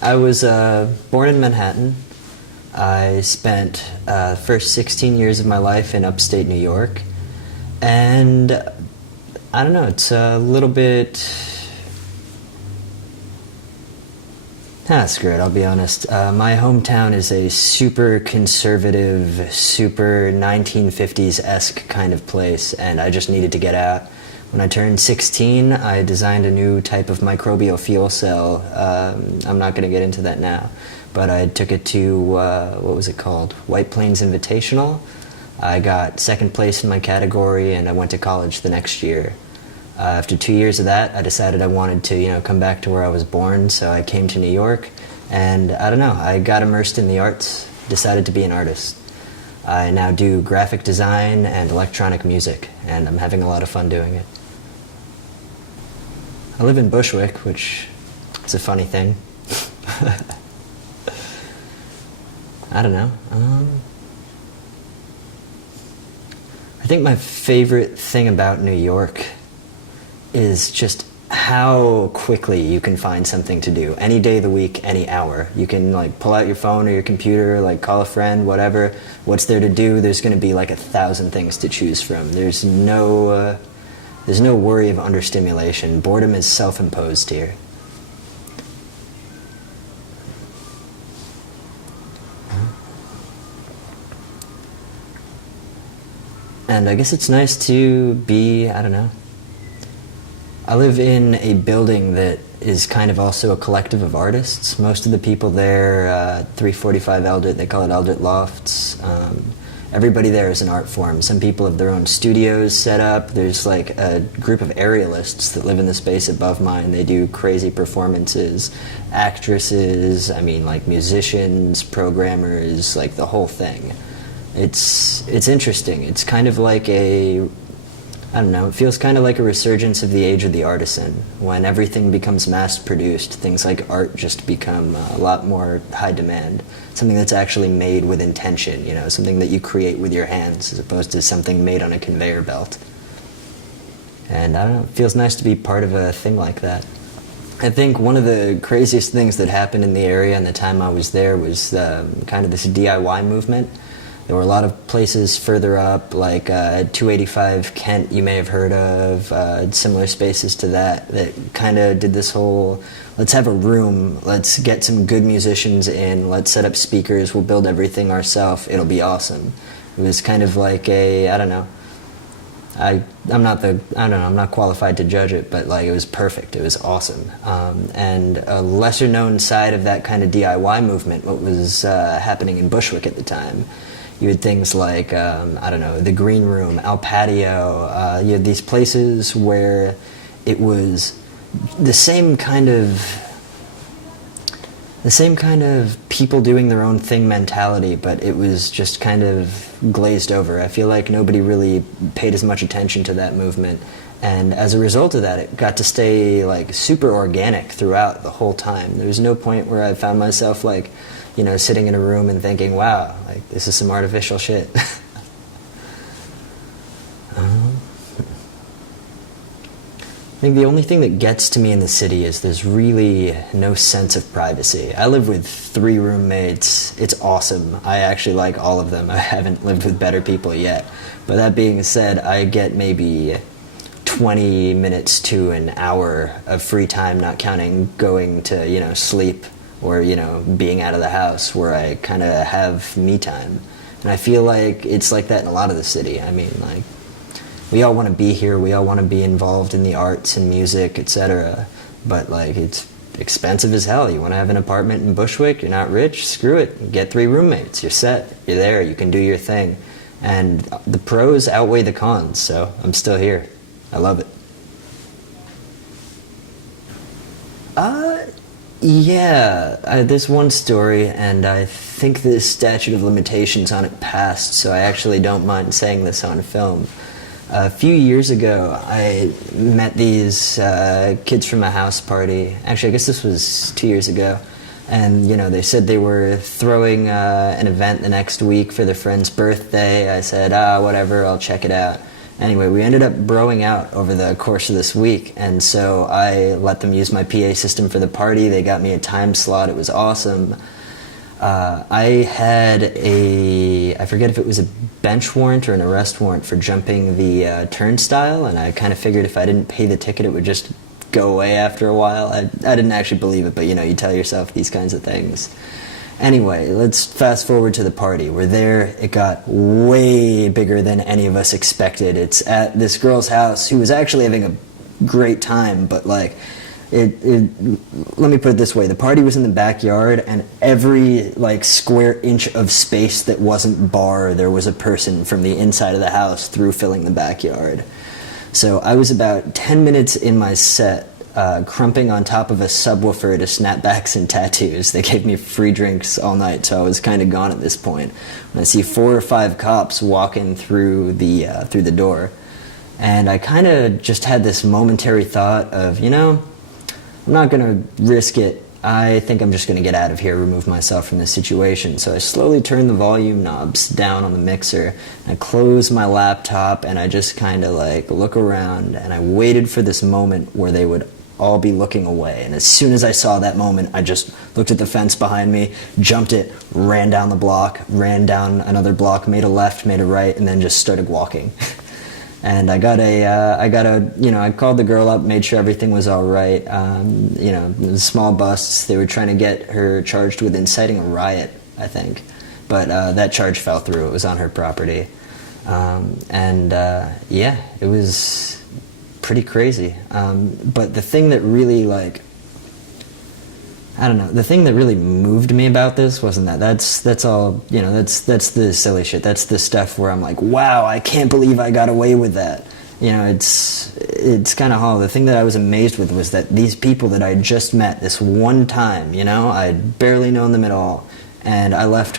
I was born in Manhattan. I spent the first 16 years of my life in upstate New York. And I don't know, it's a little bit... screw it, I'll be honest. My hometown is a super conservative, super 1950s-esque kind of place, and I just needed to get out. When I turned 16, I designed a new type of microbial fuel cell. I'm not going to get into that now, but I took it to, what was it called? White Plains Invitational. I got second place in my category, and I went to college the next year. After 2 years of that, I decided I wanted to, come back to where I was born, so I came to New York, and I don't know, I got immersed in the arts, decided to be an artist. I now do graphic design and electronic music, and I'm having a lot of fun doing it. I live in Bushwick, which is a funny thing. I don't know. I think my favorite thing about New York is just how quickly you can find something to do. Any day of the week, any hour. You can pull out your phone or your computer, call a friend, whatever. What's there to do? There's going to be 1,000 things to choose from. There's no worry of understimulation. Boredom is self-imposed here. And I guess it's nice to be, I don't know. I live in a building that is kind of also a collective of artists. Most of the people there, 345 Eldert, they call it Eldert Lofts. Everybody there is an art form. Some people have their own studios set up. There's a group of aerialists that live in the space above mine. They do crazy performances. Actresses, musicians, programmers, the whole thing. It's interesting. It's kind of like it feels kind of like a resurgence of the age of the artisan. When everything becomes mass-produced, things like art just become a lot more high demand. Something that's actually made with intention, something that you create with your hands as opposed to something made on a conveyor belt. And I don't know, it feels nice to be part of a thing like that. I think one of the craziest things that happened in the area in the time I was there was kind of this DIY movement. There were a lot of places further up, 285 Kent, you may have heard of, similar spaces to that kind of did this whole, let's have a room, let's get some good musicians in, let's set up speakers, we'll build everything ourselves, it'll be awesome. It was kind of like I'm not qualified to judge it, but it was perfect, it was awesome. And a lesser known side of that kind of DIY movement, what was happening in Bushwick at the time, you had things like, the Green Room, Al Patio. You had these places where it was the same kind of people doing their own thing mentality, but it was just kind of glazed over. I feel like nobody really paid as much attention to that movement. And as a result of that, it got to stay super organic throughout the whole time. There was no point where I found myself sitting in a room and thinking, wow, this is some artificial shit. I think the only thing that gets to me in the city is there's really no sense of privacy. I live with 3 roommates. It's awesome. I actually like all of them. I haven't lived with better people yet. But that being said, I get maybe 20 minutes to an hour of free time, not counting going to, sleep or, being out of the house, where I kind of have me time. And I feel like it's like that in a lot of the city. We all want to be here, we all want to be involved in the arts and music, etc. But, it's expensive as hell. You want to have an apartment in Bushwick, you're not rich, screw it. Get 3 roommates, you're set, you're there, you can do your thing. And the pros outweigh the cons, so I'm still here. I love it. Yeah, there's one story, and I think the statute of limitations on it passed, so I actually don't mind saying this on film. A few years ago, I met these kids from a house party. Actually, I guess this was 2 years ago. And, they said they were throwing an event the next week for their friend's birthday. I said, whatever, I'll check it out. Anyway, we ended up broing out over the course of this week, and so I let them use my PA system for the party. They got me a time slot. It was awesome. I had I forget if it was a bench warrant or an arrest warrant for jumping the turnstile, and I kind of figured if I didn't pay the ticket, it would just go away after a while. I didn't actually believe it, but you know, you tell yourself these kinds of things. Anyway, let's fast forward to the party. We're there. It got way bigger than any of us expected. It's at this girl's house who was actually having a great time, but like, let me put it this way. The party was in the backyard, and every like square inch of space that wasn't bar, there was a person from the inside of the house through filling the backyard. So I was about 10 minutes in my set, crumping on top of a subwoofer to snapbacks and tattoos. They gave me free drinks all night, so I was kind of gone at this point. When I see 4 or 5 cops walking through the door, and I kind of just had this momentary thought of, you know, I'm not going to risk it. I think I'm just going to get out of here, remove myself from this situation. So I slowly turned the volume knobs down on the mixer. I closed my laptop, and I just kind of like look around, and I waited for this moment where they would all be looking away. And as soon as I saw that moment, I just looked at the fence behind me, jumped it, ran down the block, ran down another block, made a left, made a right, and then just started walking. And I called the girl up, made sure everything was all right. You know, small busts. They were trying to get her charged with inciting a riot, I think. But that charge fell through. It was on her property. Yeah, it was pretty crazy. But the thing that really, like, I don't know, the thing that really moved me about this wasn't that. That's all, you know, that's the silly shit. That's the stuff where I'm like, wow, I can't believe I got away with that. You know, it's kind of hollow. The thing that I was amazed with was that these people that I just met this one time, you know, I'd barely known them at all, and I left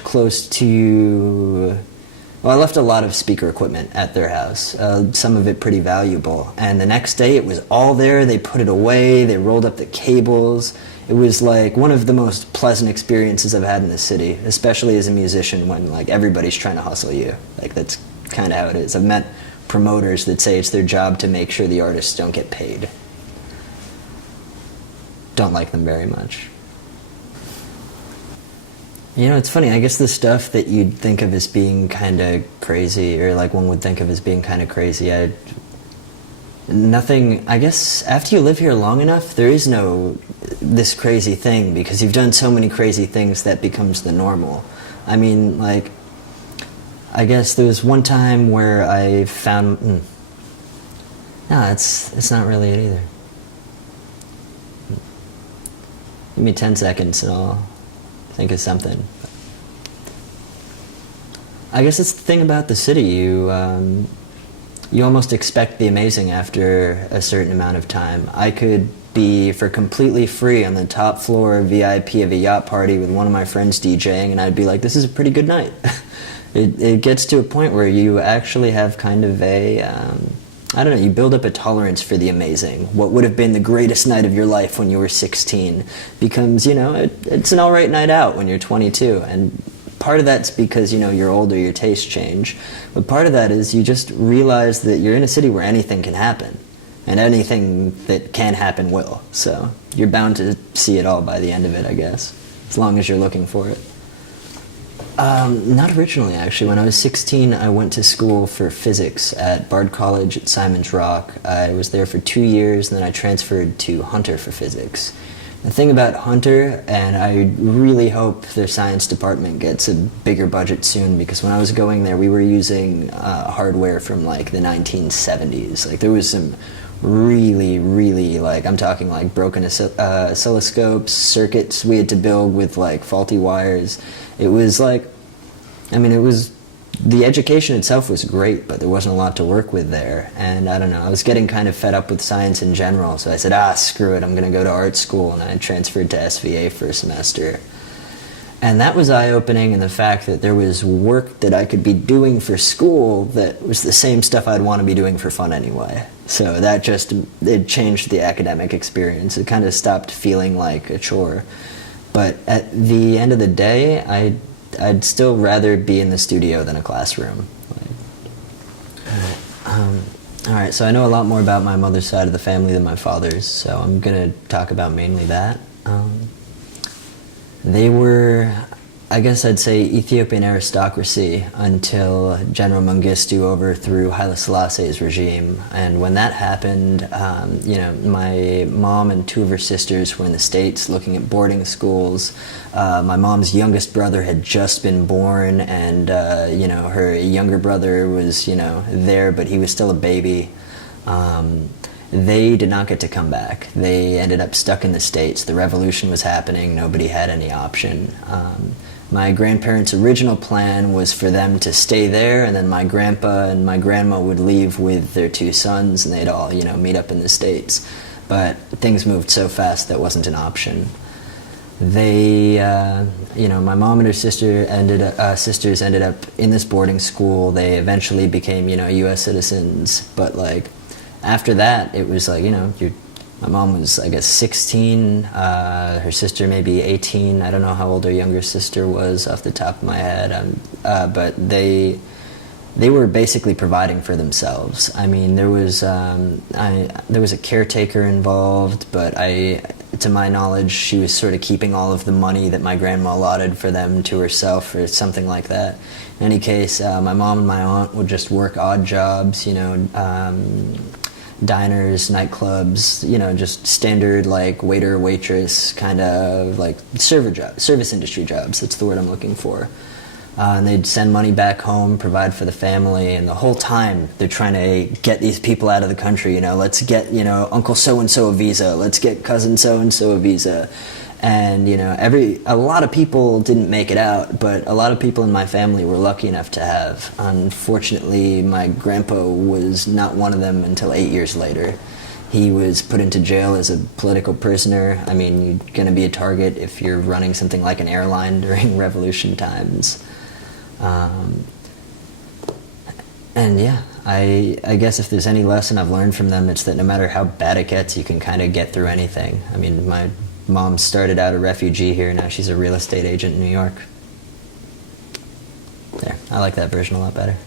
I left a lot of speaker equipment at their house, some of it pretty valuable, and the next day it was all there. They put it away, they rolled up the cables. It was like one of the most pleasant experiences I've had in the city, especially as a musician when like everybody's trying to hustle you. Like that's kind of how it is. I've met promoters that say it's their job to make sure the artists don't get paid. Don't like them very much. You know, it's funny, I guess the stuff that you'd think of as being kind of crazy, or like one would think of as being kind of crazy, nothing, I guess after you live here long enough, there is no this crazy thing, because you've done so many crazy things that becomes the normal. I mean, like, I guess there was one time where I found, no, it's not really it either. Give me 10 seconds and I'll think of something. I guess it's the thing about the city, you almost expect the amazing after a certain amount of time. I could be for completely free on the top floor VIP of a yacht party with one of my friends DJing, and I'd be like, this is a pretty good night. It gets to a point where you actually have kind of a, I don't know, you build up a tolerance for the amazing. What would have been the greatest night of your life when you were 16 becomes, you know, it's an alright night out when you're 22, and part of that's because, you know, you're older, your tastes change, but part of that is you just realize that you're in a city where anything can happen, and anything that can happen will, so you're bound to see it all by the end of it, I guess, as long as you're looking for it. Not originally, actually. When I was 16, I went to school for physics at Bard College at Simon's Rock. I was there for 2 years, and then I transferred to Hunter for physics. The thing about Hunter, and I really hope their science department gets a bigger budget soon, because when I was going there, we were using hardware from like the 1970s. Like there was some really, really, like, I'm talking like broken oscilloscopes, circuits we had to build with like faulty wires. It was like, I mean, it was, the education itself was great, but there wasn't a lot to work with there. And I don't know, I was getting kind of fed up with science in general, so I said, screw it, I'm going to go to art school, and I transferred to SVA for a semester. And that was eye-opening in the fact that there was work that I could be doing for school that was the same stuff I'd want to be doing for fun anyway. So that just, it changed the academic experience. It kind of stopped feeling like a chore. But at the end of the day, I'd still rather be in the studio than a classroom. All right, so I know a lot more about my mother's side of the family than my father's, so I'm going to talk about mainly that. They were, I guess I'd say, Ethiopian aristocracy until General Mengistu overthrew Haile Selassie's regime. And when that happened, my mom and two of her sisters were in the States looking at boarding schools. My mom's youngest brother had just been born, and her younger brother was there, but he was still a baby. They did not get to come back. They ended up stuck in the States. The revolution was happening. Nobody had any option. My grandparents' original plan was for them to stay there, and then my grandpa and my grandma would leave with their two sons, and they'd all, meet up in the States. But things moved so fast that wasn't an option. They, my mom and her sisters ended up in this boarding school. They eventually became, U.S. citizens. But after that, it was my mom was, I guess, 16, her sister maybe 18. I don't know how old her younger sister was off the top of my head. But they were basically providing for themselves. I mean, there was a caretaker involved, but to my knowledge, she was sort of keeping all of the money that my grandma allotted for them to herself or something like that. In any case, my mom and my aunt would just work odd jobs, diners, nightclubs, just standard waiter, waitress, kind of service industry jobs. That's the word I'm looking for. And they'd send money back home, provide for the family, and the whole time they're trying to get these people out of the country. Let's get Uncle so-and-so a visa. Let's get cousin so-and-so a visa. And a lot of people didn't make it out, but a lot of people in my family were lucky enough to have. Unfortunately, my grandpa was not one of them until 8 years later. He was put into jail as a political prisoner. I mean, you're going to be a target if you're running something like an airline during revolution times. And yeah, I guess if there's any lesson I've learned from them, it's that no matter how bad it gets, you can kind of get through anything. I mean, my mom started out a refugee here, now she's a real estate agent in New York. There, I like that version a lot better.